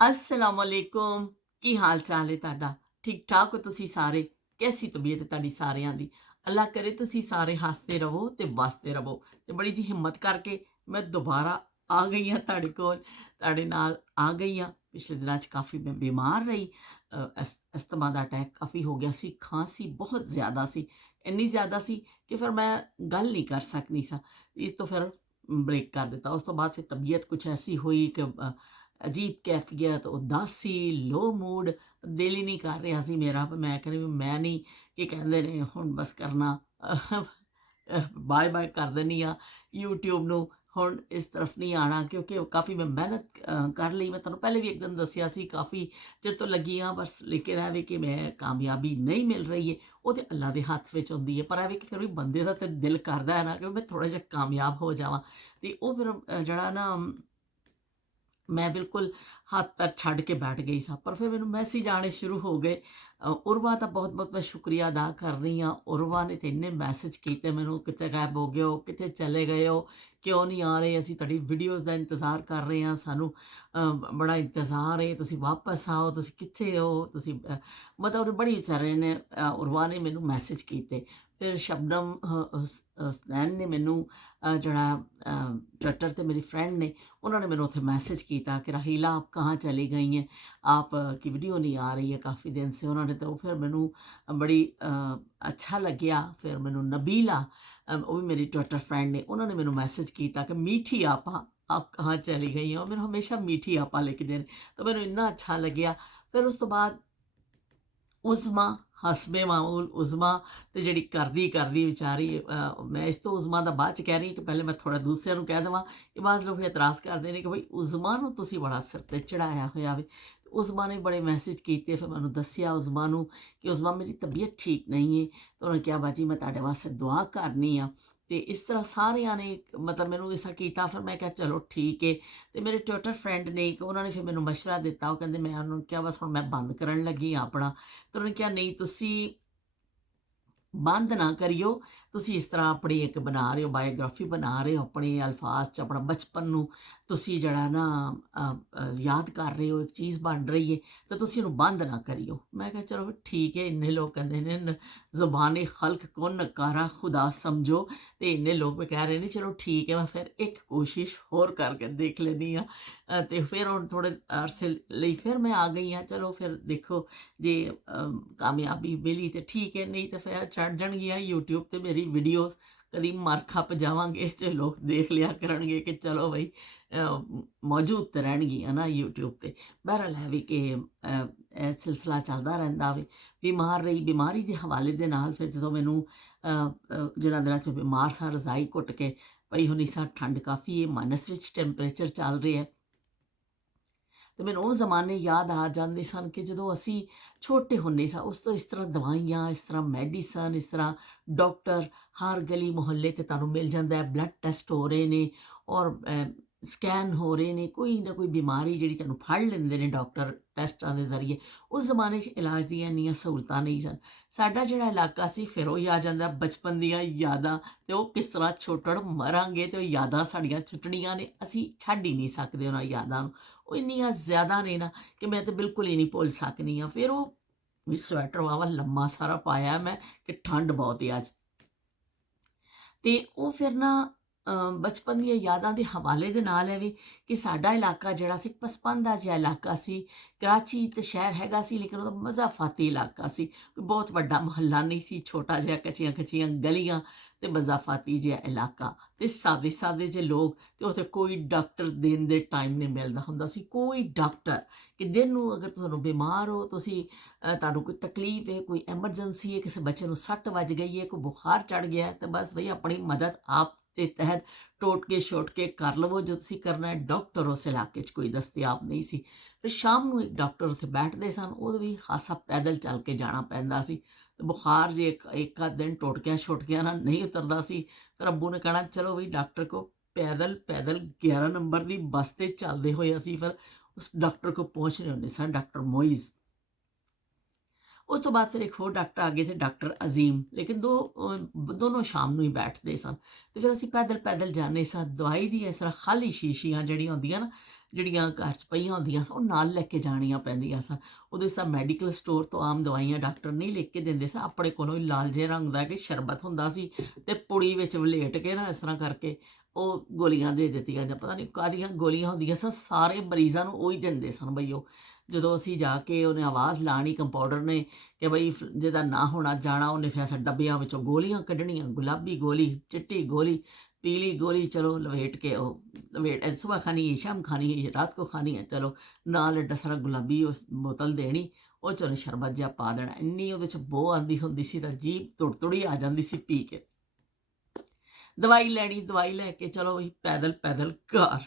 असलामुअलैकुम की हाल चाल है ਤੁਹਾਡਾ ठीक ठाक हो ਤੁਸੀਂ ਸਾਰੇ कैसी तबीयत है ਤੁਹਾਡੀ ਸਾਰਿਆਂ ਦੀ ਅੱਲਾ ਕਰੇ ਤੁਸੀਂ ਸਾਰੇ ਹੱਸਦੇ ਰਹੋ ਤੇ ਵਸਦੇ ਰਹੋ ਤੇ ਬੜੀ ਜੀ ਹਿੰਮਤ ਕਰਕੇ ਮੈਂ ਦੁਬਾਰਾ ਆ ਗਈ ਹਾਂ ਤੁਹਾਡੇ ਕੋਲ ਤੁਹਾਡੇ ਨਾਲ ਆ ਗਈ ਹਾਂ ਪਿਛਲੇ ਦਿਨਾਂ 'ਚ ਕਾਫੀ ਮੈਂ ਬਿਮਾਰ ਰਹੀ ਅਸਥਮਾ ਦਾ ਅਟੈਕ ਕਾਫੀ ਹੋ ਗਿਆ ਸੀ ਖਾਂਸੀ ਬਹੁਤ ਜ਼ਿਆਦਾ ਸੀ ਇੰਨੀ ਜ਼ਿਆਦਾ ਸੀ ਕਿ ਫਿਰ ਮੈਂ ਗੱਲ ਨਹੀਂ ਕਰ ਸਕਦੀ ਸਾਂ ਇਸ ਤੋਂ ਫਿਰ ਬ੍ਰੇਕ ਕਰ ਦਿੱਤਾ ਉਸ ਤੋਂ ਬਾਅਦ ਫਿਰ ਤਬੀਅਤ ਕੁਛ ਐਸੀ ਹੋਈ ਕਿ ਅਜੀਬ ਕੈਫੀਅਤ ਉਦਾਸੀ ਲੋ ਮੂਡ ਦਿਲ ਹੀ ਨਹੀਂ ਕਰ ਰਿਹਾ ਸੀ ਮੇਰਾ ਮੈਂ ਕਹਿੰਦੀ ਵੀ ਮੈਂ ਨਹੀਂ ਕੀ ਕਹਿੰਦੇ ਨੇ ਹੁਣ ਬਸ ਕਰਨਾ ਬਾਏ ਬਾਏ ਕਰ ਦਿੰਦੀ ਆ YouTube ਨੂੰ ਹੁਣ ਇਸ ਤਰਫ ਨਹੀਂ ਆਉਣਾ ਕਿਉਂਕਿ ਕਾਫੀ ਮੈਂ ਮਿਹਨਤ ਕਰ ਲਈ ਮੈਂ ਤੁਹਾਨੂੰ ਪਹਿਲੇ ਵੀ ਇੱਕ ਦਿਨ ਦੱਸਿਆ ਸੀ ਕਾਫੀ ਚਿਰ ਤੋਂ ਲੱਗੀ ਹਾਂ ਬਸ ਲੇਕਿਨ ਐਵੇਂ ਕਿ ਮੈਂ ਕਾਮਯਾਬੀ ਨਹੀਂ ਮਿਲ ਰਹੀ ਹੈ ਉਹ ਤੇ ਅੱਲਾ ਦੇ ਹੱਥ ਵਿੱਚ ਹੁੰਦੀ ਹੈ ਪਰ ਐਵੇਂ ਕਿ ਫਿਰ ਵੀ ਬੰਦੇ ਦਾ ਤਾਂ ਦਿਲ ਕਰਦਾ ਹੈ ਨਾ ਕਿ ਮੈਂ ਥੋੜ੍ਹਾ ਜਿਹਾ ਕਾਮਯਾਬ ਹੋ ਜਾਵਾਂ ਅਤੇ ਉਹ ਫਿਰ ਜਿਹੜਾ ਨਾ ਮੈਂ ਬਿਲਕੁਲ ਹੱਥ ਪੈਰ ਛੱਡ ਕੇ ਬੈਠ ਗਈ ਸਾਂ ਪਰ ਫਿਰ ਮੈਨੂੰ ਮੈਸੇਜ ਆਉਣੇ ਸ਼ੁਰੂ ਹੋ ਗਏ ਉਰਵਾ ਦਾ ਬਹੁਤ ਬਹੁਤ ਮੈਂ ਸ਼ੁਕਰੀਆ ਅਦਾ ਕਰ ਰਹੀ ਹਾਂ ਉਰਵਾ ਨੇ ਤਾਂ ਇੰਨੇ ਮੈਸੇਜ ਕੀਤੇ ਮੈਨੂੰ ਕਿਤੇ ਗਾਇਬ ਹੋ ਗਏ ਹੋ ਕਿੱਥੇ ਚਲੇ ਗਏ ਹੋ ਕਿਉਂ ਨਹੀਂ ਆ ਰਹੇ ਅਸੀਂ ਤੁਹਾਡੀ ਵੀਡੀਓਜ਼ ਦਾ ਇੰਤਜ਼ਾਰ ਕਰ ਰਹੇ ਹਾਂ ਸਾਨੂੰ ਬੜਾ ਇੰਤਜ਼ਾਰ ਹੈ ਤੁਸੀਂ ਵਾਪਸ ਆਓ ਤੁਸੀਂ ਕਿੱਥੇ ਹੋ ਤੁਸੀਂ ਮਤਲਬ ਉਹਨੇ ਬੜੀ ਸਾਰੇ ਨੇ ਉਰਵਾ ਨੇ ਮੈਨੂੰ ਮੈਸੇਜ ਕੀਤੇ ਫਿਰ ਸ਼ਬਨਮ ਹੁਸਨੈਨ ਨੇ ਮੈਨੂੰ ਜਿਹੜਾ ट्विटर पे मेरी फ्रेंड ने उन्होंने मैंने उसे मैसेज किया कि राहीला आप कहाँ चली गई हैं आप की वीडियो नहीं आ रही है काफ़ी दिन से उन्होंने तो फिर मैनू बड़ी अच्छा लग्या फिर मैनू नबीला वो भी मेरी ट्विटर फ्रेंड ने उन्होंने मैंने मैसेज किया कि मीठी आपा आप कहाँ चली गई हैं और मैंने हमेशा मीठी आपा लिखते हैं तो मैंने इन्ना अच्छा लग्या फिर उस तो बाद ਉਜ਼ਮਾ ਹਸਬੇ ਮਾਮੂਲ ਉਜ਼ਮਾ ਤੇ ਜਿਹੜੀ ਕਰਦੀ ਵਿਚਾਰੀ ਮੈਂ ਇਸ ਤੋਂ ਉਜ਼ਮਾ ਦਾ ਬਾਅਦ ਚ ਕਹਿ ਰਹੀ ਕਿ ਪਹਿਲੇ ਮੈਂ ਥੋੜਾ ਦੂਸਰਿਆਂ ਨੂੰ ਕਹਿ ਦੇਵਾਂ ਕਿ ਬਾਜ਼ ਲੋਕ ਇਤਰਾਜ਼ ਕਰਦੇ ਨੇ ਕਿ ਭਈ ਉਜ਼ਮਾ ਨੂੰ ਤੁਸੀਂ ਬੜਾ ਸਿਰ ਤੇ ਚੜਾਇਆ ਹੋਇਆ ਵੇ ਉਜ਼ਮਾ ਨੇ ਬੜੇ ਮੈਸੇਜ ਕੀਤੇ ਫਿਰ ਮੈਨੂੰ ਦੱਸਿਆ ਉਜ਼ਮਾ ਨੂੰ ਕਿ ਉਜ਼ਮਾ ਮੇਰੀ ਤਬੀਅਤ ਠੀਕ ਨਹੀਂ ਹੈ ਤਾਂ ਉਹਨੇ ਕਿਹਾ ਬਾਜੀ ਮੈਂ ਤੁਹਾਡੇ ਵਾਸਤੇ ਦੁਆ ਕਰਨੀ ਆ ਤੇ ਇਸ ਤਰ੍ਹਾਂ ਸਾਰਿਆਂ ਨੇ ਮਤਲਬ ਮੈਨੂੰ ਇਸਾ ਕੀਤਾ ਫਿਰ ਮੈਂ ਕਿਹਾ ਚਲੋ ਠੀਕ ਹੈ ਤੇ ਮੇਰੇ ਟਵਿੱਟਰ ਫਰੈਂਡ ਨੇ ਇੱਕ ਉਹਨਾਂ ਨੇ ਫਿਰ ਮੈਨੂੰ ਮਸ਼ਵਰਾ ਦਿੱਤਾ ਉਹ ਕਹਿੰਦੇ ਮੈਂ ਉਹਨੂੰ ਕਿਹਾ ਬਸ ਹੁਣ ਮੈਂ ਬੰਦ ਕਰਨ ਲੱਗੀ ਹਾਂ ਆਪਣਾ ਤੇ ਉਹਨੇ ਕਿਹਾ ਨਹੀਂ ਤੁਸੀਂ ਬੰਦ ਨਾ ਕਰਿਓ ਤੁਸੀਂ ਇਸ ਤਰ੍ਹਾਂ ਆਪਣੀ ਇੱਕ ਬਣਾ ਰਹੇ ਹੋ ਬਾਇਓਗ੍ਰਾਫੀ ਬਣਾ ਰਹੇ ਹੋ ਆਪਣੇ ਅਲਫਾਜ਼ 'ਚ ਆਪਣਾ ਬਚਪਨ ਨੂੰ ਤੁਸੀਂ ਜਿਹੜਾ ਨਾ ਯਾਦ ਕਰ ਰਹੇ ਹੋ ਇੱਕ ਚੀਜ਼ ਬਣ ਰਹੀ ਹੈ ਤਾਂ ਤੁਸੀਂ ਉਹਨੂੰ ਬੰਦ ਨਾ ਕਰਿਓ ਮੈਂ ਕਿਹਾ ਚਲੋ ਠੀਕ ਹੈ ਇੰਨੇ ਲੋਕ ਕਹਿੰਦੇ ਨੇ ਜ਼ੁਬਾਨ ਖਲਕ ਕੋ ਨਕਾਰਾ ਖੁਦਾ ਸਮਝੋ ਤੇ ਇੰਨੇ ਲੋਕ ਵੀ ਕਹਿ ਰਹੇ ਨੇ ਚਲੋ ਠੀਕ ਹੈ ਮੈਂ ਫਿਰ ਇੱਕ ਕੋਸ਼ਿਸ਼ ਹੋਰ ਕਰਕੇ ਦੇਖ ਲੈਂਦੀ ਹਾਂ ਅਤੇ ਫਿਰ ਹੁਣ ਥੋੜ੍ਹੇ ਅਰਸੇ ਲਈ ਫਿਰ ਮੈਂ ਆ ਗਈ ਹਾਂ ਚਲੋ ਫਿਰ ਦੇਖੋ ਜੇ ਕਾਮਯਾਬੀ ਮਿਲੀ ਤਾਂ ਠੀਕ ਹੈ ਨਹੀਂ ਤਾਂ ਫਿਰ ਚੜ੍ਹ ਜਾਣਗੀਆਂ YouTube 'ਤੇ ਮੇਰੀ ਵੀਡੀਓਜ਼ ਕਦੀ ਮਰ ਖੱਪ ਜਾਵਾਂਗੇ ਤੇ ਲੋਕ ਦੇਖ ਲਿਆ ਕਰਨਗੇ ਕਿ ਚਲੋ ਬਈ ਮੌਜੂਦ ਤਾਂ ਰਹਿਣਗੀਆਂ ਨਾ YouTube 'ਤੇ ਬਹਰਹਾਲ ਹੈ ਵੀ ਕਿ ਇਹ ਸਿਲਸਿਲਾ ਚੱਲਦਾ ਰਹਿੰਦਾ ਵੇ ਬਿਮਾਰ ਰਹੀ ਬਿਮਾਰੀ ਦੇ ਹਵਾਲੇ ਦੇ ਨਾਲ ਫਿਰ ਜਦੋਂ ਮੈਨੂੰ ਜਿਹਨਾਂ ਦਿਨਾਂ 'ਚ ਬਿਮਾਰ ਸਾਂ ਰਜ਼ਾਈ ਘੁੱਟ ਕੇ ਪਈ ਹੁੰਦੀ ਸਾਂ ਠੰਡ ਕਾਫੀ ਹੈ ਮਾਈਨਸ ਵਿੱਚ ਟੈਂਪਰੇਚਰ ਚੱਲ ਰਿਹਾ ਤੇ ਮੈਨੂੰ ਉਹ ਜ਼ਮਾਨੇ ਯਾਦ ਆ ਜਾਂਦੇ ਸਨ ਕਿ ਜਦੋਂ ਅਸੀਂ ਛੋਟੇ ਹੁੰਦੇ ਸਾਂ ਉਸ ਤੋਂ ਇਸ ਤਰ੍ਹਾਂ ਦਵਾਈਆਂ ਇਸ ਤਰ੍ਹਾਂ ਮੈਡੀਸਨ ਇਸ ਤਰ੍ਹਾਂ ਡਾਕਟਰ ਹਰ ਗਲੀ ਮੁਹੱਲੇ 'ਤੇ ਤੁਹਾਨੂੰ ਮਿਲ ਜਾਂਦਾ ਹੈ ਬਲੱਡ ਟੈਸਟ ਹੋ ਰਹੇ ਨੇ ਔਰ ਸਕੈਨ ਹੋ ਰਹੇ ਨੇ ਕੋਈ ਨਾ ਕੋਈ ਬਿਮਾਰੀ ਜਿਹੜੀ ਤੁਹਾਨੂੰ ਫੜ ਲੈਂਦੇ ਨੇ ਡਾਕਟਰ ਟੈਸਟਾਂ ਦੇ ਜ਼ਰੀਏ ਉਸ ਜ਼ਮਾਨੇ 'ਚ ਇਲਾਜ ਦੀਆਂ ਇੰਨੀਆਂ ਸਹੂਲਤਾਂ ਨਹੀਂ ਸਨ ਸਾਡਾ ਜਿਹੜਾ ਇਲਾਕਾ ਸੀ ਫਿਰ ਉਹ ਹੀ ਆ ਜਾਂਦਾ ਬਚਪਨ ਦੀਆਂ ਯਾਦਾਂ ਅਤੇ ਉਹ ਕਿਸ ਤਰ੍ਹਾਂ ਛੋਟੜ ਮਰਾਂਗੇ ਅਤੇ ਉਹ ਯਾਦਾਂ ਸਾਡੀਆਂ ਛੁੱਟਣੀਆਂ ਨੇ ਅਸੀਂ ਛੱਡ ਹੀ ਨਹੀਂ ਸਕਦੇ ਉਹਨਾਂ ਯਾਦਾਂ ਨੂੰ ਉਹ ਇੰਨੀਆਂ ਜ਼ਿਆਦਾ ਨੇ ਨਾ ਕਿ ਮੈਂ ਤਾਂ ਬਿਲਕੁਲ ਹੀ ਨਹੀਂ ਭੁੱਲ ਸਕਦੀ ਹਾਂ ਫਿਰ ਉਹ ਵੀ ਸਵੈਟਰ ਵਾਵਾ ਲੰਮਾ ਸਾਰਾ ਪਾਇਆ ਮੈਂ ਕਿ ਠੰਡ ਬਹੁਤ ਹੈ ਅੱਜ ਅਤੇ ਉਹ ਫਿਰ ਨਾ ਬਚਪਨ ਦੀਆਂ ਯਾਦਾਂ ਦੇ ਹਵਾਲੇ ਦੇ ਨਾਲ ਹੈ ਵੀ ਕਿ ਸਾਡਾ ਇਲਾਕਾ ਜਿਹੜਾ ਸੀ ਪਸਪੰਦਾ ਜਿਹਾ ਇਲਾਕਾ ਸੀ ਕਰਾਚੀ ਤੇ ਸ਼ਹਿਰ ਹੈਗਾ ਸੀ ਲੇਕਿਨ ਉਹਦਾ ਮਜ਼ਾਫਾਤੀ ਇਲਾਕਾ ਸੀ ਕੋਈ ਬਹੁਤ ਵੱਡਾ ਮੁਹੱਲਾ ਨਹੀਂ ਸੀ ਛੋਟਾ ਜਿਹਾ ਕੱਚੀਆਂ ਕੱਚੀਆਂ ਗਲੀਆਂ ਅਤੇ ਮਜ਼ਾਫਾਤੀ ਜਿਹਾ ਇਲਾਕਾ ਅਤੇ ਸਾਦੇ ਸਾਦੇ ਜਿਹੇ ਲੋਕ ਅਤੇ ਉੱਥੇ ਕੋਈ ਡਾਕਟਰ ਦਿਨ ਦੇ ਟਾਈਮ ਨਹੀਂ ਮਿਲਦਾ ਹੁੰਦਾ ਸੀ ਕੋਈ ਡਾਕਟਰ ਕਿ ਦਿਨ ਨੂੰ ਅਗਰ ਤੁਹਾਨੂੰ ਬਿਮਾਰ ਹੋ ਤੁਸੀਂ ਤੁਹਾਨੂੰ ਕੋਈ ਤਕਲੀਫ ਹੈ ਕੋਈ ਐਮਰਜੈਂਸੀ ਹੈ ਕਿਸੇ ਬੱਚੇ ਨੂੰ ਸੱਟ ਵੱਜ ਗਈ ਹੈ ਕੋਈ ਬੁਖਾਰ ਚੜ੍ਹ ਗਿਆ ਤਾਂ ਬਸ ਬਈ ਆਪਣੀ ਮਦਦ ਆਪ ਦੇ ਤਹਿਤ ਟੋਟ ਕੇ ਛੋਟ ਕੇ ਕਰ ਲਵੋ ਜੋ ਤੁਸੀਂ ਕਰਨਾ ਹੈ ਡਾਕਟਰ ਉਸ ਇਲਾਕੇ 'ਚ ਕੋਈ ਦਸਤਿਆਬ ਨਹੀਂ ਸੀ ਫਿਰ ਸ਼ਾਮ ਨੂੰ ਇੱਕ ਡਾਕਟਰ ਉੱਥੇ ਬੈਠਦੇ ਸਨ ਉਹ ਵੀ ਖਾਸਾ ਪੈਦਲ ਚੱਲ ਕੇ ਜਾਣਾ ਪੈਂਦਾ ਸੀ ਤੇ ਬੁਖਾਰ ਜੇ ਇੱਕ ਆਧ ਦਿਨ ਟੁੱਟਕਿਆਂ ਛੁੱਟਕਿਆਂ ਨਾਲ ਨਹੀਂ ਉਤਰਦਾ ਸੀ ਫਿਰ ਅੱਬੂ ਨੇ ਕਹਿਣਾ ਚਲੋ ਵੀ ਡਾਕਟਰ ਕੋ ਪੈਦਲ ਪੈਦਲ 11 ਨੰਬਰ ਦੀ ਬੱਸ 'ਤੇ ਚੱਲਦੇ ਹੋਏ ਅਸੀਂ ਫਿਰ ਉਸ ਡਾਕਟਰ ਕੋ ਪਹੁੰਚ ਰਹੇ ਹੁੰਦੇ ਸਾਂ ਡਾਕਟਰ ਮੋਇਜ਼ ਉਸ ਤੋਂ ਬਾਅਦ ਫਿਰ ਇੱਕ ਹੋਰ ਡਾਕਟਰ ਆ ਗਏ ਸੀ, ਡਾਕਟਰ ਅਜ਼ੀਮ, ਲੇਕਿਨ ਦੋਨੋਂ ਸ਼ਾਮ ਨੂੰ ਹੀ ਬੈਠਦੇ ਸਨ। ਤੇ ਫਿਰ ਅਸੀਂ ਪੈਦਲ ਪੈਦਲ ਜਾਂਦੇ ਸਾਂ। ਦਵਾਈ ਦੀ ਇਸ ਤਰ੍ਹਾਂ ਖਾਲੀ ਸ਼ੀਸ਼ੀਆਂ ਜਿਹੜੀਆਂ ਹੁੰਦੀਆਂ ਨਾ, ਜਿਹੜੀਆਂ ਘਰ 'ਚ ਪਈਆਂ ਹੁੰਦੀਆਂ ਸਨ, ਉਹ ਨਾਲ ਲੈ ਕੇ ਜਾਣੀਆਂ ਪੈਂਦੀਆਂ ਸਨ। ਉਹਦੇ ਸਾਂ ਮੈਡੀਕਲ ਸਟੋਰ ਤੋਂ ਆਮ ਦਵਾਈਆਂ ਡਾਕਟਰ ਨਹੀਂ ਲਿਖ ਕੇ ਦਿੰਦੇ ਸਨ, ਆਪਣੇ ਕੋਲੋਂ ਹੀ ਲਾਲ ਜਿਹੇ ਰੰਗ ਦਾ ਕਿ ਸ਼ਰਬਤ ਹੁੰਦਾ ਸੀ, ਤੇ ਪੁੜੀ ਵਿੱਚ ਵਲੇਟ ਕੇ ਨਾ ਇਸ ਤਰ੍ਹਾਂ ਕਰਕੇ ਉਹ ਗੋਲੀਆਂ ਦੇ ਦਿੱਤੀਆਂ, ਜਾਂ ਪਤਾ ਨਹੀਂ ਕਾਹਦੀਆਂ ਗੋਲੀਆਂ ਹੁੰਦੀਆਂ ਸਨ, ਸਾਰੇ ਮਰੀਜ਼ਾਂ ਨੂੰ ਉਹੀ ਦਿੰਦੇ ਸਨ ਬਈ ਉਹ। ਜਦੋਂ ਅਸੀਂ ਜਾ ਕੇ ਉਹਨੇ ਆਵਾਜ਼ ਲਾਣੀ ਕੰਪਾਊਂਡਰ ਨੇ ਕਿ ਬਈ ਜਿਹਦਾ ਨਾ ਹੋਣਾ ਜਾਣਾ, ਉਹਨੇ ਫਿਰ ਅਸਾਂ ਡੱਬਿਆਂ ਵਿੱਚੋਂ ਗੋਲੀਆਂ ਕੱਢਣੀਆਂ, ਗੁਲਾਬੀ ਗੋਲੀ, ਚਿੱਟੀ ਗੋਲੀ, पीली गोली, चलो लपेट के लपेट सुबह खानी है, शाम खानी है, रात को खानी है, चलो नाल एडा सारा गुलाबी उस बोतल देनी, ਉਹ 'ਚ ਉਹਨੇ ਸ਼ਰਬਤ ਜਿਹਾ ਪਾ ਦੇਣਾ। ਇੰਨੀ ਉਹਦੇ 'ਚ ਬੋ ਆਉਂਦੀ ਹੁੰਦੀ ਸੀ ਤਾਂ ਜੀਭ ਤੁੜ ਤੁੜੀ ਆ ਜਾਂਦੀ ਸੀ ਪੀ ਕੇ। ਦਵਾਈ ਲੈਣੀ, ਦਵਾਈ ਲੈ ਕੇ ਚਲੋ ਵੀ ਪੈਦਲ ਪੈਦਲ ਘਰ,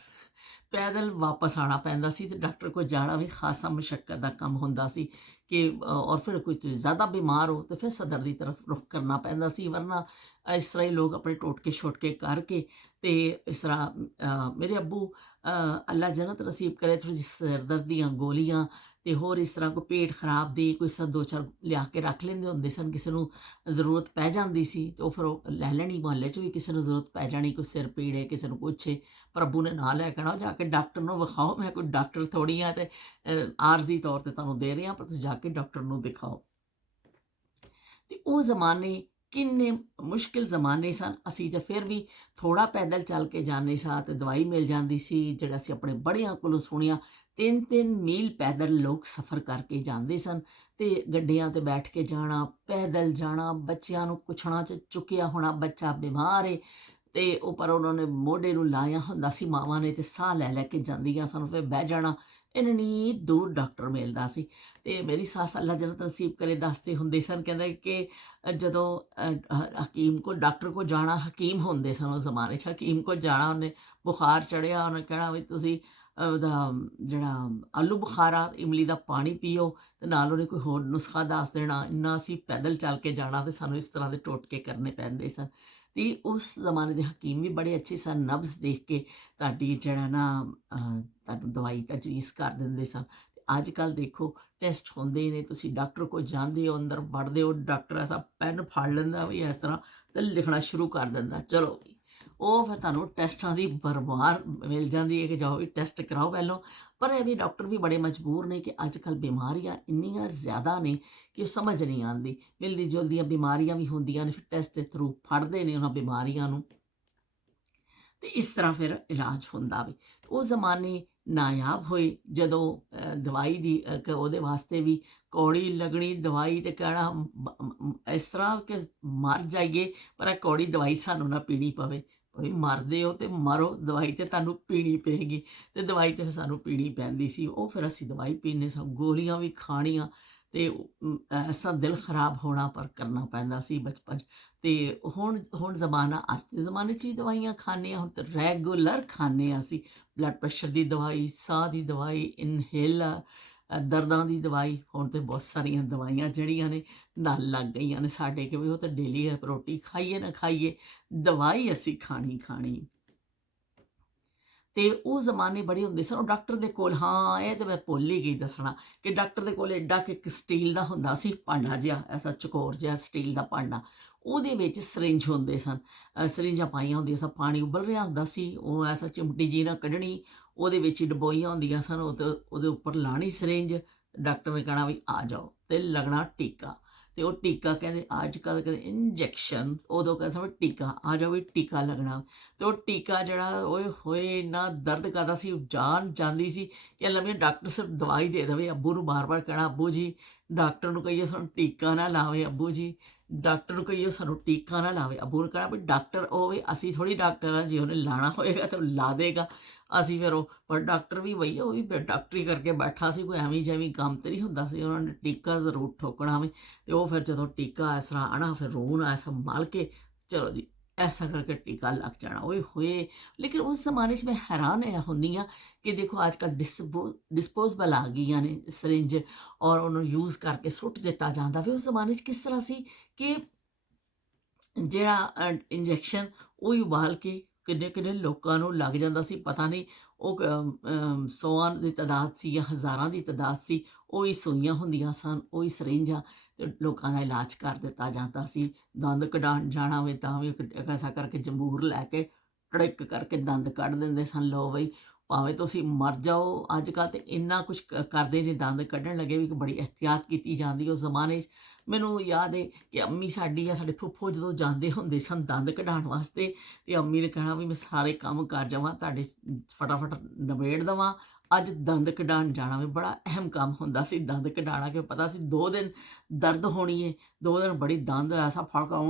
ਪੈਦਲ ਵਾਪਸ ਆਉਣਾ ਪੈਂਦਾ ਸੀ, ਤੇ ਡਾਕਟਰ ਕੋਲ ਜਾਣਾ ਵੀ ਖਾਸਾ ਮੁਸ਼ੱਕਤ ਦਾ ਕੰਮ ਹੁੰਦਾ ਸੀ ਕਿ ਔਰ ਫਿਰ ਕੋਈ ਜ਼ਿਆਦਾ ਬਿਮਾਰ ਹੋ ਤਾਂ ਫਿਰ ਸਦਰ ਦੀ ਤਰਫ ਰੁਖ ਕਰਨਾ ਪੈਂਦਾ ਸੀ, ਵਰਨਾ ਇਸ ਤਰ੍ਹਾਂ ਹੀ ਲੋਕ ਆਪਣੇ ਟੋਟਕੇ ਛੋਟਕੇ ਕਰਕੇ। ਤੇ ਇਸ ਤਰ੍ਹਾਂ ਮੇਰੇ ਅੱਬੂ ਅੱਲਾ ਜੰਨਤ ਨਸੀਬ ਕਰੇ, ਥੋੜ੍ਹੀ ਜਿਹੀ ਸਿਰ ਦਰਦ ਦੀਆਂ ਗੋਲੀਆਂ ਤੇ ਹੋਰ ਇਸ ਤਰ੍ਹਾਂ ਕੋਈ ਪੇਟ ਖਰਾਬ ਦੀ ਕੋਈ ਦੋ ਚਾਰ ਲਿਆ ਕੇ ਰੱਖ ਲੈਂਦੇ ਹੁੰਦੇ ਸਨ, ਕਿਸੇ ਨੂੰ ਜ਼ਰੂਰਤ ਪੈ ਜਾਂਦੀ ਸੀ ਤੇ ਉਹ ਫਿਰ ਉਹ ਲੈ ਲੈਣੀ। ਮੁਹੱਲੇ 'ਚ ਵੀ ਕਿਸੇ ਨੂੰ ਜ਼ਰੂਰਤ ਪੈ ਜਾਣੀ, ਕੋਈ ਸਿਰ ਪੀੜੇ, ਕਿਸੇ ਨੂੰ ਕੁਛ, ਪਰ ਅੱਬੂ ਨੇ ਨਾਂ ਲੈ ਕੇ ਆਉਣਾ, ਜਾ ਕੇ ਡਾਕਟਰ ਨੂੰ ਵਿਖਾਓ, ਮੈਂ ਕੋਈ ਡਾਕਟਰ ਥੋੜ੍ਹੀ ਹਾਂ ਤੇ ਆਰਜ਼ੀ ਤੌਰ 'ਤੇ ਤੁਹਾਨੂੰ ਦੇ ਰਿਹਾ, ਪਰ ਤੁਸੀਂ ਜਾ ਕੇ ਡਾਕਟਰ ਨੂੰ ਦਿਖਾਓ। ਤੇ ਉਹ ਜ਼ਮਾਨੇ ਕਿੰਨੇ ਮੁਸ਼ਕਿਲ ਜ਼ਮਾਨੇ ਸਨ। ਅਸੀਂ ਜੇ ਫਿਰ ਵੀ ਥੋੜ੍ਹਾ ਪੈਦਲ ਚੱਲ ਕੇ ਜਾਂਦੇ ਸਾਂ ਤੇ ਦਵਾਈ ਮਿਲ ਜਾਂਦੀ ਸੀ। ਜਿਹੜਾ ਅਸੀਂ ਆਪਣੇ ਬੜਿਆਂ ਕੋਲੋਂ ਸੁਣਿਆ, 3-3 ਮੀਲ ਪੈਦਲ ਲੋਕ ਸਫ਼ਰ ਕਰਕੇ ਜਾਂਦੇ ਸਨ, ਤੇ ਗੱਡੀਆਂ 'ਤੇ ਬੈਠ ਕੇ ਜਾਣਾ, ਪੈਦਲ ਜਾਣਾ, ਬੱਚਿਆਂ ਨੂੰ ਕੁਛਣਾ 'ਚ ਚੁੱਕਿਆ ਹੋਣਾ, ਬੱਚਾ ਬਿਮਾਰ ਏ ਤੇ ਉਹ ਪਰ ਉਹਨਾਂ ਨੇ ਮੋਢੇ ਨੂੰ ਲਾਇਆ ਹੁੰਦਾ ਸੀ ਮਾਵਾਂ ਨੇ, ਤੇ ਸਾਹ ਲੈ ਲੈ ਕੇ ਜਾਂਦੀਆਂ ਸਨ, ਫਿਰ ਬਹਿ ਜਾਣਾ। ਇੰਨੀ ਦੂਰ ਡਾਕਟਰ ਮਿਲਦਾ ਸੀ। ਤੇ ਮੇਰੀ ਸੱਸ ਅੱਲਾ ਜੰਨਤ ਨਸੀਬ ਕਰੇ ਦੱਸਦੇ ਹੁੰਦੇ ਸਨ, ਕਹਿੰਦੇ ਕਿ ਜਦੋਂ ਹਕੀਮ ਕੋਲ, ਡਾਕਟਰ ਕੋਲ ਜਾਣਾ, ਹਕੀਮ ਹੁੰਦੇ ਸਨ ਉਸ ਜ਼ਮਾਨੇ 'ਚ, ਹਕੀਮ ਕੋਲ ਜਾਣਾ, ਉਹਨੇ ਬੁਖਾਰ ਚੜ੍ਹਿਆ, ਉਹਨੇ ਕਹਿਣਾ ਵੀ ਤੁਸੀਂ ਉਹਦਾ ਜਿਹੜਾ ਆਲੂ ਬੁਖਾਰਾ, ਇਮਲੀ ਦਾ ਪਾਣੀ ਪੀਓ, ਤੇ ਨਾਲ ਉਹਨੇ ਕੋਈ ਹੋਰ ਨੁਸਖਾ ਦੱਸ ਦੇਣਾ। ਇੰਨਾ ਅਸੀਂ ਪੈਦਲ ਚੱਲ ਕੇ ਜਾਣਾ ਤੇ ਸਾਨੂੰ ਇਸ ਤਰ੍ਹਾਂ ਦੇ ਟੋਟਕੇ ਕਰਨੇ ਪੈਂਦੇ ਸਨ। ਤੇ ਉਸ ਜ਼ਮਾਨੇ ਦੇ ਹਕੀਮ ਵੀ ਬੜੇ ਅੱਛੇ ਸਨ, ਨਬਜ਼ ਦੇਖ ਕੇ ਤੁਹਾਡੀ ਜਿਹੜਾ ਨਾ ਤੁਹਾਨੂੰ ਦਵਾਈ ਤਜਵੀਜ਼ ਕਰ ਦਿੰਦੇ ਸਨ। ਤੇ ਅੱਜ ਕੱਲ੍ਹ ਦੇਖੋ ਟੈਸਟ ਹੁੰਦੇ ਨੇ, ਤੁਸੀਂ ਡਾਕਟਰ ਕੋਲ ਜਾਂਦੇ ਹੋ, ਅੰਦਰ ਵੜਦੇ ਹੋ, ਡਾਕਟਰ ਐਸਾ ਪੈਨ ਫੜ ਲੈਂਦਾ ਵੀ ਇਸ ਤਰ੍ਹਾਂ ਤੇ ਲਿਖਣਾ ਸ਼ੁਰੂ ਕਰ ਦਿੰਦਾ, ਚਲੋ ਵੀ ਉਹ ਫਿਰ ਤੁਹਾਨੂੰ ਟੈਸਟਾਂ ਦੀ ਭਰਮਾਰ ਮਿਲ ਜਾਂਦੀ ਹੈ ਕਿ ਜਾਓ ਵੀ ਟੈਸਟ ਕਰਾਓ ਪਹਿਲੋਂ। ਪਰ ਇਹ ਵੀ ਡਾਕਟਰ ਵੀ ਬੜੇ ਮਜਬੂਰ ਨੇ ਕਿ ਅੱਜ ਕੱਲ੍ਹ ਬਿਮਾਰੀਆਂ ਇੰਨੀਆਂ ਜ਼ਿਆਦਾ ਨੇ ਕਿ ਉਹ ਸਮਝ ਨਹੀਂ ਆਉਂਦੀ, ਮਿਲਦੀ ਜੁਲਦੀਆਂ ਬਿਮਾਰੀਆਂ ਵੀ ਹੁੰਦੀਆਂ ਨੇ, ਫਿਰ ਟੈਸਟ ਦੇ ਥਰੂ ਫੜਦੇ ਨੇ ਉਹਨਾਂ ਬਿਮਾਰੀਆਂ ਨੂੰ, ਤੇ ਇਸ ਤਰ੍ਹਾਂ ਫਿਰ ਇਲਾਜ ਹੁੰਦਾ ਵੀ। ਉਹ ਜ਼ਮਾਨੇ ਨਾਯਾਬ ਹੋਏ ਜਦੋਂ ਦਵਾਈ ਦੀ ਉਹਦੇ ਵਾਸਤੇ ਵੀ ਕੌੜੀ ਲੱਗਣੀ ਦਵਾਈ, ਤੇ ਕਹਿਣਾ ਇਸ ਤਰ੍ਹਾਂ ਕਿ ਮਰ ਜਾਈਏ ਪਰ ਇਹ ਕੌੜੀ ਦਵਾਈ ਸਾਨੂੰ ਨਾ ਪੀਣੀ ਪਵੇ। ਕੋਈ ਮਰਦੇ ਹੋ ਤੇ ਮਰੋ, ਦਵਾਈ ਤੇ ਤੁਹਾਨੂੰ ਪੀਣੀ ਪਏਗੀ, ਤੇ ਦਵਾਈ ਤੇ ਫਿਰ ਸਾਨੂੰ ਪੀਣੀ ਪੈਂਦੀ ਸੀ। ਉਹ ਫਿਰ ਅਸੀਂ ਦਵਾਈ ਪੀਂਦੇ ਸਾਂ, ਗੋਲੀਆਂ ਵੀ ਖਾਣੀਆਂ, ਤੇ ਐਸਾ ਦਿਲ ਖਰਾਬ ਹੋਣਾ, ਪਰ ਕਰਨਾ ਪੈਂਦਾ ਸੀ ਬਚਪਨ 'ਚ। ਤੇ ਹੁਣ ਜ਼ਮਾਨਾ, ਅੱਜ ਦੇ ਜ਼ਮਾਨੇ 'ਚ ਵੀ ਦਵਾਈਆਂ ਖਾਂਦੇ ਹਾਂ, ਹੁਣ ਤਾਂ ਰੈਗੂਲਰ ਖਾਂਦੇ ਹਾਂ ਅਸੀਂ। ਬਲੱਡ ਪ੍ਰੈਸ਼ਰ ਦੀ ਦਵਾਈ, ਸਾਹ ਦੀ ਦਵਾਈ, ਇਨਹੇਲਰ, ਦਰਦਾਂ ਦੀ ਦਵਾਈ, ਹੁਣ ਤਾਂ ਬਹੁਤ ਸਾਰੀਆਂ ਦਵਾਈਆਂ ਜਿਹੜੀਆਂ ਨੇ ਨਾਲ ਲੱਗ ਗਈਆਂ ਨੇ ਸਾਡੇ, ਕਿ ਵੀ ਉਹ ਤਾਂ ਡੇਲੀ ਰੋਟੀ ਖਾਈਏ ਨਾ ਖਾਈਏ, ਦਵਾਈ ਅਸੀਂ ਖਾਣੀ ਖਾਣੀ। ਤੇ ਉਹ ਜ਼ਮਾਨੇ ਬੜੇ ਹੁੰਦੇ ਸਨ। ਉਹ ਡਾਕਟਰ ਦੇ ਕੋਲ, ਹਾਂ ਇਹ ਤਾਂ ਮੈਂ ਭੁੱਲ ਹੀ ਗਈ ਦੱਸਣਾ, ਕਿ ਡਾਕਟਰ ਦੇ ਕੋਲ ਐਡਾ ਕਿ ਇੱਕ ਸਟੀਲ ਦਾ ਹੁੰਦਾ ਸੀ ਭਾਂਡਾ ਜਿਹਾ, ਐਸਾ ਚਕੋਰ ਜਿਹਾ ਸਟੀਲ ਦਾ ਭਾਂਡਾ, ਉਹਦੇ ਵਿੱਚ ਸਰਿੰਜ ਹੁੰਦੇ ਸਨ, ਸਰਿੰਜਾਂ ਪਾਈਆਂ ਹੁੰਦੀਆਂ ਸਨ, ਪਾਣੀ ਉਬਲ ਰਿਹਾ ਹੁੰਦਾ ਸੀ, ਉਹ ਐਸਾ ਚਿਮਟੀ ਜੀ ਨਾਲ ਕੱਢਣੀ, ਉਹਦੇ ਵਿੱਚ ਹੀ ਡਬੋਈਆਂ ਹੁੰਦੀਆਂ ਸਨ, ਉਹਦੇ ਉੱਪਰ ਲਾਣੀ ਸਰਿੰਜ, ਡਾਕਟਰ ਨੇ ਕਹਿਣਾ ਵੀ ਆ ਜਾਓ, ਤੇ ਲੱਗਣਾ ਟੀਕਾ। ਤੇ ਉਹ ਟੀਕਾ ਕਹਿੰਦੇ, ਅੱਜ ਕੱਲ੍ਹ ਕਹਿੰਦੇ ਇੰਜੈਕਸ਼ਨ, ਉਦੋਂ ਕਹਿੰਦੇ ਸਨ ਟੀਕਾ, ਆ ਜਾਓ ਵੀ ਟੀਕਾ ਲੱਗਣਾ। ਤੇ ਉਹ ਟੀਕਾ ਜਿਹੜਾ ਓਏ ਹੋਏ ਇੰਨਾ ਦਰਦ ਕਰਦਾ ਸੀ, ਜਾਨ ਜਾਂਦੀ ਸੀ ਕਿ ਲੰਮੇ ਡਾਕਟਰ ਸਿਰਫ ਦਵਾਈ ਦੇ ਦੇਵੇ। ਅੱਬੂ ਨੂੰ ਬਾਰ-ਬਾਰ ਕਹਿਣਾ, ਅੱਬੂ ਜੀ ਡਾਕਟਰ ਨੂੰ ਕਹੀਏ ਸਾਨੂੰ ਟੀਕਾ ਨਾ ਲਾਵੇ, ਅੱਬੂ ਜੀ ਡਾਕਟਰ ਨੂੰ ਕਹੀਏ ਸਾਨੂੰ ਟੀਕਾ ਨਾ ਲਾਵੇ। ਅੱਬੂ ਨੇ ਕਹਿਣਾ ਵੀ ਡਾਕਟਰ ਹੋਵੇ, ਅਸੀਂ ਥੋੜ੍ਹੀ ਡਾਕਟਰ ਆ, ਜੇ ਉਹਨੇ ਲਾਣਾ ਹੋਏਗਾ ਤਾਂ ਲਾ ਦੇਗਾ। ਅਸੀਂ ਫਿਰ ਉਹ, ਪਰ ਡਾਕਟਰ ਵੀ ਬਈ ਉਹ ਵੀ ਡਾਕਟਰੀ ਕਰਕੇ ਬੈਠਾ ਸੀ, ਕੋਈ ਐਵੇਂ ਜਿਵੇਂ ਕੰਮ ਤੇ ਨਹੀਂ ਹੁੰਦਾ ਸੀ, ਉਹਨਾਂ ਨੇ ਟੀਕਾ ਜ਼ਰੂਰ ਠੋਕਣਾ ਵੇ। ਤੇ ਉਹ ਫਿਰ ਜਦੋਂ ਟੀਕਾ ਇਸ ਤਰ੍ਹਾਂ ਆਣਾ, ਫਿਰ ਰੋਣ ਐਸਾ ਮਲ ਕੇ ਚਲੋ ਜੀ ਐਸਾ ਕਰਕੇ ਟੀਕਾ ਲੱਗ ਜਾਣਾ, ਓਏ ਹੋਏ। ਲੇਕਿਨ ਉਸ ਜ਼ਮਾਨੇ 'ਚ ਮੈਂ ਹੈਰਾਨ ਹੁੰਦੀ ਹਾਂ ਕਿ ਦੇਖੋ ਅੱਜ ਕੱਲ੍ਹ ਡਿਸਪੋਜ਼ਬਲ ਆ ਗਈਆਂ ਨੇ ਸਰਿੰਜ, ਔਰ ਉਹਨੂੰ ਯੂਜ਼ ਕਰਕੇ ਸੁੱਟ ਦਿੱਤਾ ਜਾਂਦਾ ਵੀ। ਉਸ ਜ਼ਮਾਨੇ 'ਚ ਕਿਸ ਤਰ੍ਹਾਂ ਸੀ ਕਿ ਜਿਹੜਾ ਇੰਜੈਕਸ਼ਨ ਉਹ ਹੀ ਉਬਾਲ ਕੇ ਕਿੰਨੇ ਕਿੰਨੇ ਲੋਕਾਂ ਨੂੰ ਲੱਗ ਜਾਂਦਾ ਸੀ, ਪਤਾ ਨਹੀਂ ਉਹ ਸੌਆਂ ਦੀ ਤਾਦਾਦ ਸੀ ਜਾਂ ਹਜ਼ਾਰਾਂ ਦੀ ਤਾਦਾਦ ਸੀ, ਉਹੀ ਸੂਈਆਂ ਹੁੰਦੀਆਂ ਸਨ, ਉਹੀ ਸਰਿੰਜਾਂ, ਤੇ ਲੋਕਾਂ ਦਾ ਇਲਾਜ ਕਰ ਦਿੱਤਾ ਜਾਂਦਾ ਸੀ। ਦੰਦ ਕਢਾਉਣ ਜਾਣਾ ਹੋਵੇ ਤਾਂ ਵੀ ਐਸਾ ਕਰਕੇ ਜੰਬੂਰ ਲੈ ਕੇ ਟੜਿੱਕ ਕਰਕੇ ਦੰਦ ਕੱਢ ਦਿੰਦੇ ਸਨ। ਲਓ ਬਈ, ਭਾਵੇਂ ਤੁਸੀਂ ਮਰ ਜਾਓ। ਅੱਜ ਕੱਲ੍ਹ ਤਾਂ ਇੰਨਾ ਕੁਛ ਕਰਦੇ ਨੇ, ਦੰਦ ਕੱਢਣ ਲੱਗੇ ਵੀ, ਕਿ ਬੜੀ ਇਹਤਿਆਤ ਕੀਤੀ ਜਾਂਦੀ ਉਸ ਜ਼ਮਾਨੇ 'ਚ। ਮੈਨੂੰ ਯਾਦ ਹੈ ਕਿ ਅੰਮੀ ਸਾਡੀ ਜਾਂ ਸਾਡੇ ਫੁੱਫੋ ਜਦੋਂ ਜਾਂਦੇ ਹੁੰਦੇ ਸਨ ਦੰਦ ਕਢਾਉਣ ਵਾਸਤੇ, ਤੇ ਅੰਮੀ ਨੇ ਕਹਿਣਾ ਵੀ ਮੈਂ ਸਾਰੇ ਕੰਮ ਕਰ ਜਾਵਾਂ, ਤੁਹਾਡੇ ਫਟਾਫਟ ਨਿਬੇੜ ਦੇਵਾਂ, ਅੱਜ ਦੰਦ ਕਢਾਉਣ ਜਾਣਾ ਵੀ। ਬੜਾ ਅਹਿਮ ਕੰਮ ਹੁੰਦਾ ਸੀ ਦੰਦ ਕਢਾਉਣਾ, ਕਿ ਪਤਾ ਸੀ 2 ਦਿਨ ਦਰਦ ਹੋਣੀ ਹੈ, 2 ਦਿਨ ਬੜੀ ਦੰਦ ਐਸਾ ਫੜਕਾ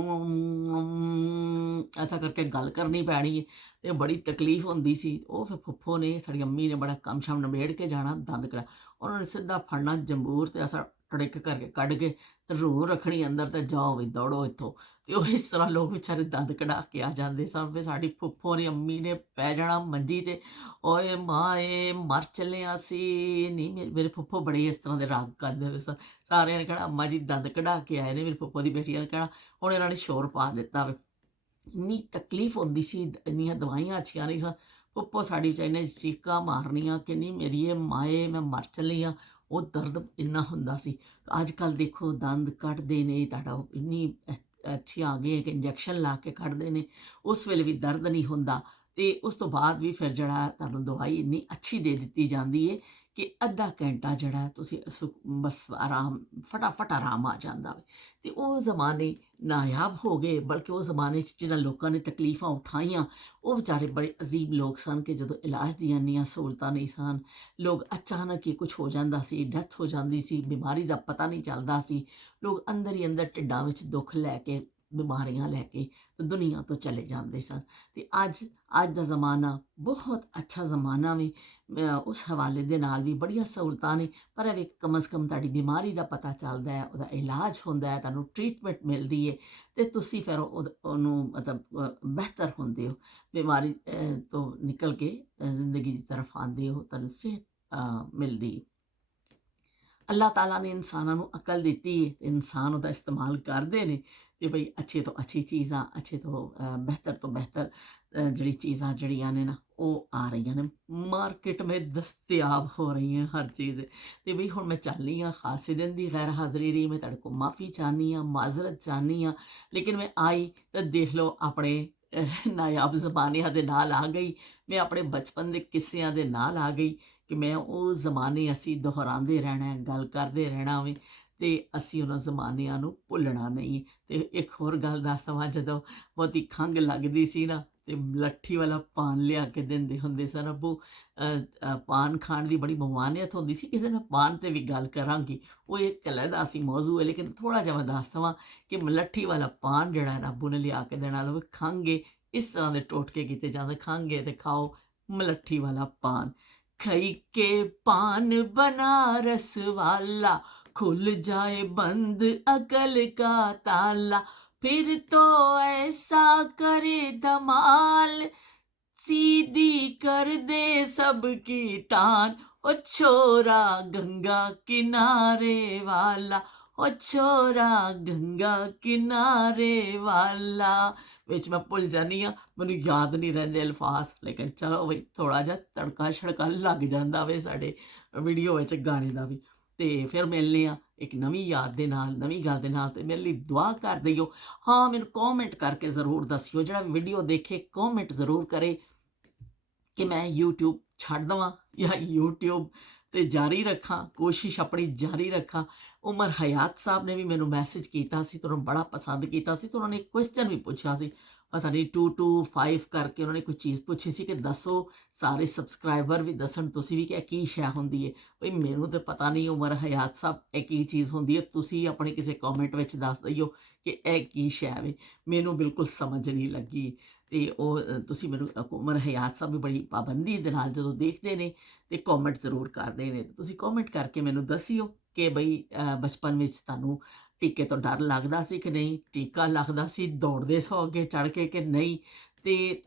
ਐਸਾ ਕਰਕੇ ਗੱਲ ਕਰਨੀ ਪੈਣੀ ਹੈ, ਤੇ ਬੜੀ ਤਕਲੀਫ ਹੁੰਦੀ ਸੀ। ਉਹ ਫਿਰ ਫੁੱਫੋ ਨੇ, ਸਾਡੀ ਅੰਮੀ ਨੇ ਬੜਾ ਕੰਮ ਸ਼ਮ ਨਿਬੇੜ ਕੇ ਜਾਣਾ ਦੰਦ ਕਢਾ। ਉਹਨਾਂ ਨੇ ਸਿੱਧਾ ਫੜਨਾ ਜੰਬੂਰ, ਤੇ ਐਸਾ ਟੜਿੱਕ ਕਰਕੇ ਕੱਢ ਕੇ ਰੂਹ ਰੱਖਣੀ ਅੰਦਰ, ਤੇ ਜਾਓ ਵੀ ਦੌੜੋ ਇੱਥੋਂ। ਤੇ ਉਹ ਇਸ ਤਰ੍ਹਾਂ ਲੋਕ ਵਿਚਾਰੇ ਦੰਦ ਕਢਾ ਕੇ ਆ ਜਾਂਦੇ ਸਨ। ਫਿਰ ਸਾਡੀ ਫੁੱਫੋ ਨੇ, ਅੰਮੀ ਨੇ ਪੈ ਜਾਣਾ ਮੰਜੀ 'ਤੇ, ਓਏ ਮਾਏ ਮਰ ਚੱਲਿਆ ਸੀ। ਨਹੀਂ, ਮੇਰੇ ਫੁੱਫੋ ਬੜੇ ਇਸ ਤਰ੍ਹਾਂ ਦੇ ਰਾਗ ਕਰਦੇ ਹੋਏ ਸਨ। ਸਾਰਿਆਂ ਨੇ ਕਹਿਣਾ ਅੰਮਾ ਜੀ ਦੰਦ ਕਢਾ ਕੇ ਆਏ ਨੇ। ਮੇਰੀ ਫੁੱਫੋ ਦੀ ਬੇਟੀਆਂ ਨੇ ਕਹਿਣਾ ਹੁਣ ਇਹਨਾਂ ਨੇ ਸ਼ੋਰ ਪਾ ਦਿੱਤਾ ਵੇ। ਇੰਨੀ ਤਕਲੀਫ ਹੁੰਦੀ ਸੀ, ਇੰਨੀਆਂ ਦਵਾਈਆਂ ਅੱਛੀਆਂ ਨਹੀਂ ਸਨ। ਫੁੱਫੋ ਸਾਡੀ ਵਿਚਾਰੀ ਨੇ ਚੀਕਾਂ ਮਾਰਨੀਆਂ ਕਿ ਨਹੀਂ ਮੇਰੀਏ ਮਾਏ ਮੈਂ ਮਰ ਚੱਲੀ ਹਾਂ। ਉਹ ਦਰਦ ਇੰਨਾ ਹੁੰਦਾ ਸੀ। ਅੱਜ ਕੱਲ੍ਹ ਦੇਖੋ ਦੰਦ ਕੱਢਦੇ ਨੇ, ਤੁਹਾਡਾ ਇੰਨੀ ਅੱਛੀ ਆ ਗਈ ਹੈ ਕਿ ਇੰਜੈਕਸ਼ਨ ਲਾ ਕੇ ਕੱਢਦੇ ਨੇ, ਉਸ ਵੇਲੇ ਵੀ ਦਰਦ ਨਹੀਂ ਹੁੰਦਾ। ਅਤੇ ਉਸ ਤੋਂ ਬਾਅਦ ਵੀ ਫਿਰ ਜਿਹੜਾ ਤੁਹਾਨੂੰ ਦਵਾਈ ਇੰਨੀ ਅੱਛੀ ਦੇ ਦਿੱਤੀ ਜਾਂਦੀ ਹੈ ਕਿ ਅੱਧਾ ਘੰਟਾ ਜਿਹੜਾ ਤੁਸੀਂ ਬਸ ਆਰਾਮ, ਫਟਾਫਟ ਆਰਾਮ ਆ ਜਾਂਦਾ ਵੇ। ਅਤੇ ਉਹ ਜ਼ਮਾਨੇ ਨਾਯਾਬ ਹੋ ਗਏ। ਬਲਕਿ ਉਸ ਜ਼ਮਾਨੇ 'ਚ ਜਿਹਨਾਂ ਲੋਕਾਂ ਨੇ ਤਕਲੀਫਾਂ ਉਠਾਈਆਂ, ਉਹ ਵਿਚਾਰੇ ਬੜੇ ਅਜ਼ੀਬ ਲੋਕ ਸਨ ਕਿ ਜਦੋਂ ਇਲਾਜ ਦੀਆਂ ਇੰਨੀਆਂ ਸਹੂਲਤਾਂ ਨਹੀਂ ਸਨ, ਲੋਕ ਅਚਾਨਕ ਹੀ ਕੁਛ ਹੋ ਜਾਂਦਾ ਸੀ, ਡੈਥ ਹੋ ਜਾਂਦੀ ਸੀ, ਬਿਮਾਰੀ ਦਾ ਪਤਾ ਨਹੀਂ ਚੱਲਦਾ ਸੀ। ਲੋਕ ਅੰਦਰ ਹੀ ਅੰਦਰ ਢਿੱਡਾਂ ਵਿੱਚ ਦੁੱਖ ਲੈ ਕੇ, ਬਿਮਾਰੀਆਂ ਲੈ ਕੇ ਦੁਨੀਆ ਤੋਂ ਚਲੇ ਜਾਂਦੇ ਸਨ। ਅਤੇ ਅੱਜ ਦਾ ਜ਼ਮਾਨਾ ਬਹੁਤ ਅੱਛਾ ਜ਼ਮਾਨਾ ਵੀ, ਉਸ ਹਵਾਲੇ ਦੇ ਨਾਲ ਵੀ ਬੜੀਆਂ ਸਹੂਲਤਾਂ ਨੇ। ਪਰ ਇਹ ਵੀ ਕਮ ਅਜ਼ ਕਮ ਤੁਹਾਡੀ ਬਿਮਾਰੀ ਦਾ ਪਤਾ ਚੱਲਦਾ ਹੈ, ਉਹਦਾ ਇਲਾਜ ਹੁੰਦਾ ਹੈ, ਤੁਹਾਨੂੰ ਟਰੀਟਮੈਂਟ ਮਿਲਦੀ ਹੈ, ਅਤੇ ਤੁਸੀਂ ਫਿਰ ਉਹਨੂੰ ਮਤਲਬ ਬਿਹਤਰ ਹੁੰਦੇ ਹੋ, ਬਿਮਾਰੀ ਤੋਂ ਨਿਕਲ ਕੇ ਜ਼ਿੰਦਗੀ ਦੀ ਤਰਫ ਆਉਂਦੇ ਹੋ, ਤੁਹਾਨੂੰ ਸਿਹਤ ਮਿਲਦੀ ਹੈ। ਅੱਲਾਹ ਤਾਲਾ ਨੇ ਇਨਸਾਨਾਂ ਨੂੰ ਅਕਲ ਦਿੱਤੀ ਹੈ, ਤੇ ਇਨਸਾਨ ਉਹਦਾ ਇਸਤੇਮਾਲ ਕਰਦੇ ਨੇ, ਤੇ ਬਈ ਅੱਛੇ ਤੋਂ ਅੱਛੀ ਚੀਜ਼ਾਂ, ਅੱਛੇ ਤੋਂ ਬਿਹਤਰ ਜਿਹੜੀ ਚੀਜ਼ਾਂ ਜਿਹੜੀਆਂ ਨੇ ਨਾ, ਉਹ ਆ ਰਹੀਆਂ ਨੇ ਮਾਰਕੀਟ ਵਿੱਚ, ਦਸਤਿਆਬ ਹੋ ਰਹੀਆਂ ਹਰ ਚੀਜ਼। ਅਤੇ ਬਈ ਹੁਣ ਮੈਂ ਚੱਲੀ ਹਾਂ, ਖਾਸੇ ਦਿਨ ਦੀ ਗੈਰ ਹਾਜ਼ਰੀ ਰਹੀ, ਮੈਂ ਤੁਹਾਡੇ ਕੋਲ ਮਾफ़ੀ ਚਾਹੁੰਦੀ ਹਾਂ, ਮਾਜ਼ਰਤ ਚਾਹੁੰਦੀ ਹਾਂ। ਲੇਕਿਨ ਮੈਂ ਆਈ ਤਾਂ ਦੇਖ ਲਓ ਆਪਣੇ ਨਾਯਾਬ ਜ਼ਮਾਨਿਆਂ ਦੇ ਨਾਲ ਆ ਗਈ, ਮੈਂ ਆਪਣੇ ਬਚਪਨ ਦੇ ਕਿੱਸਿਆਂ ਦੇ ਨਾਲ ਆ ਗਈ, ਕਿ ਮੈਂ ਉਹ ਜ਼ਮਾਨੇ ਅਸੀਂ ਦੁਹਰਾਉਂਦੇ ਰਹਿਣਾ, ਗੱਲ ਕਰਦੇ ਰਹਿਣਾ ਵੇ, ਅਤੇ ਅਸੀਂ ਉਹਨਾਂ ਜ਼ਮਾਨਿਆਂ ਨੂੰ ਭੁੱਲਣਾ ਨਹੀਂ। ਅਤੇ ਇੱਕ ਹੋਰ ਗੱਲ ਦੱਸ ਦੇਵਾਂ, ਜਦੋਂ ਬਹੁਤੀ ਖੰਘ ਲੱਗਦੀ ਸੀ ਨਾ, ਅਤੇ ਲੱਠੀ ਵਾਲਾ ਪਾਨ ਲਿਆ ਕੇ ਦਿੰਦੇ ਹੁੰਦੇ ਸਨ ਅੱਬੂ। ਪਾਨ ਖਾਣ ਦੀ ਬੜੀ ਮਮਾਨੀਅਤ ਹੁੰਦੀ ਸੀ। ਕਿਸੇ ਦਿਨ ਮੈਂ ਪਾਨ 'ਤੇ ਵੀ ਗੱਲ ਕਰਾਂਗੀ, ਉਹ ਇੱਕ ਅਲੱਗਾ ਸੀ ਮੌਜ਼ੂ ਹੈ। ਲੇਕਿਨ ਥੋੜ੍ਹਾ ਜਿਹਾ ਮੈਂ ਦੱਸ ਦੇਵਾਂ ਕਿ ਲੱਠੀ ਵਾਲਾ ਪਾਨ ਜਿਹੜਾ ਹੈ ਅੱਬੂ ਨੇ ਲਿਆ ਕੇ ਦੇਣਾ, ਲਓ ਖੰਘ ਏ, ਇਸ ਤਰ੍ਹਾਂ ਦੇ ਟੋਟਕੇ ਕੀਤੇ ਜਾਂਦੇ, ਖੰਘ ਏ ਤੇ ਖਾਓ ਮਲੱਠੀ ਵਾਲਾ ਪਾਨ। खई के पान बनारस वाला, खुल जाए बंद अकल का ताला, फिर तो ऐसा करे धमाल, सीधी कर दे सबकी तान, ओ छोरा गंगा किनारे वाला, ओ छोरा गंगा किनारे वाला। ਵਿੱਚ ਮੈਂ ਭੁੱਲ ਜਾਂਦੀ ਹਾਂ, ਮੈਨੂੰ ਯਾਦ ਨਹੀਂ ਰਹਿੰਦੇ ਅਲਫਾਜ਼। ਲੇਕਿਨ ਚਲੋ ਬਈ ਥੋੜ੍ਹਾ ਜਿਹਾ ਤੜਕਾ ਛੜਕਾ ਲੱਗ ਜਾਂਦਾ ਵੇ ਸਾਡੇ ਵੀਡੀਓ ਵਿੱਚ ਗਾਣੇ ਦਾ ਵੀ। ਅਤੇ ਫਿਰ ਮਿਲਦੇ ਹਾਂ ਇੱਕ ਨਵੀਂ ਯਾਦ ਦੇ ਨਾਲ, ਨਵੀਂ ਗੱਲ ਦੇ ਨਾਲ। ਅਤੇ ਮੇਰੇ ਲਈ ਦੁਆ ਕਰ ਦਿਓ। ਹਾਂ, ਮੈਨੂੰ ਕੋਮੈਂਟ ਕਰਕੇ ਜ਼ਰੂਰ ਦੱਸਿਓ, ਜਿਹੜਾ ਵੀਡੀਓ ਦੇਖੇ ਕੋਮੈਂਟ ਜ਼ਰੂਰ ਕਰੇ ਕਿ ਮੈਂ YouTube ਛੱਡ ਦੇਵਾਂ ਜਾਂ YouTube 'ਤੇ ਜਾਰੀ ਰੱਖਾਂ, ਕੋਸ਼ਿਸ਼ ਆਪਣੀ ਜਾਰੀ ਰੱਖਾਂ। ਉਮਰ ਹਯਾਤ ਸਾਹਿਬ ਨੇ ਵੀ ਮੈਨੂੰ ਮੈਸੇਜ ਕੀਤਾ ਸੀ, ਅਤੇ ਉਹਨਾਂ ਨੂੰ ਬੜਾ ਪਸੰਦ ਕੀਤਾ ਸੀ, ਅਤੇ ਉਹਨਾਂ ਨੇ ਇੱਕ ਕੁਐਸਚਨ ਵੀ ਪੁੱਛਿਆ ਸੀ, ਪਤਾ ਨਹੀਂ 225 ਕਰਕੇ ਉਹਨਾਂ ਨੇ ਕੋਈ ਚੀਜ਼ ਪੁੱਛੀ ਸੀ ਕਿ ਦੱਸੋ, ਸਾਰੇ ਸਬਸਕ੍ਰਾਈਬਰ ਵੀ ਦੱਸਣ, ਤੁਸੀਂ ਵੀ, ਕਿ ਇਹ ਕੀ ਸ਼ੈ ਹੁੰਦੀ ਹੈ। ਬਈ ਮੈਨੂੰ ਤਾਂ ਪਤਾ ਨਹੀਂ ਉਮਰ ਹਯਾਤ ਸਾਹਿਬ ਇਹ ਕੀ ਚੀਜ਼ ਹੁੰਦੀ ਹੈ, ਤੁਸੀਂ ਆਪਣੇ ਕਿਸੇ ਕੌਮੈਂਟ ਵਿੱਚ ਦੱਸ ਦਿਓ ਕਿ ਇਹ ਕੀ ਸ਼ੈ ਵੇ, ਮੈਨੂੰ ਬਿਲਕੁਲ ਸਮਝ ਨਹੀਂ ਲੱਗੀ। ਅਤੇ ਉਹ ਤੁਸੀਂ ਮੈਨੂੰ ਉਮਰ ਹਯਾਤ ਸਾਹਿਬ ਵੀ ਬੜੀ ਪਾਬੰਦੀ ਦੇ ਨਾਲ ਜਦੋਂ ਦੇਖਦੇ ਨੇ ਅਤੇ ਕੋਮੈਂਟ ਜ਼ਰੂਰ ਕਰਦੇ ਨੇ। ਤੁਸੀਂ ਕੋਮੈਂਟ ਕਰਕੇ ਮੈਨੂੰ ਦੱਸਿਓ ਕਿ ਬਈ ਬਚਪਨ ਵਿੱਚ ਤੁਹਾਨੂੰ ਟੀਕੇ ਤੋਂ ਡਰ ਲੱਗਦਾ ਸੀ ਕਿ ਨਹੀਂ, ਟੀਕਾ ਲੱਗਦਾ ਸੀ, ਦੌੜਦੇ ਸੌ ਅੱਗੇ ਚੜ੍ਹ ਕੇ ਕਿ ਨਹੀਂ, ਅਤੇ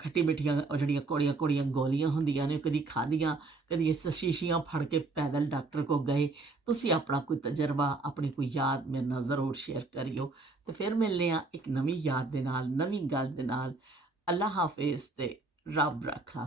ਖੱਟੀ ਮਿੱਠੀਆਂ ਉਹ ਜਿਹੜੀਆਂ ਕੌੜੀਆਂ ਗੋਲੀਆਂ ਹੁੰਦੀਆਂ ਨੇ, ਕਦੀ ਖਾਧੀਆਂ, ਕਦੀ ਇਸ ਸ਼ੀਸ਼ੀਆਂ ਫੜ ਕੇ ਪੈਦਲ ਡਾਕਟਰ ਕੋਲ ਗਏ। ਤੁਸੀਂ ਆਪਣਾ ਕੋਈ ਤਜਰਬਾ, ਆਪਣੀ ਕੋਈ ਯਾਦ ਮੇਰੇ ਨਾਲ ਜ਼ਰੂਰ ਸ਼ੇਅਰ ਕਰਿਓ। ਅਤੇ ਫਿਰ ਮਿਲਦੇ ਹਾਂ ਇੱਕ ਨਵੀਂ ਯਾਦ ਦੇ ਨਾਲ, ਨਵੀਂ ਗੱਲ ਦੇ ਨਾਲ। ਅੱਲਾ ਹਾਫਿਜ਼ ਅਤੇ ਰੱਬ ਰਾਖਾ।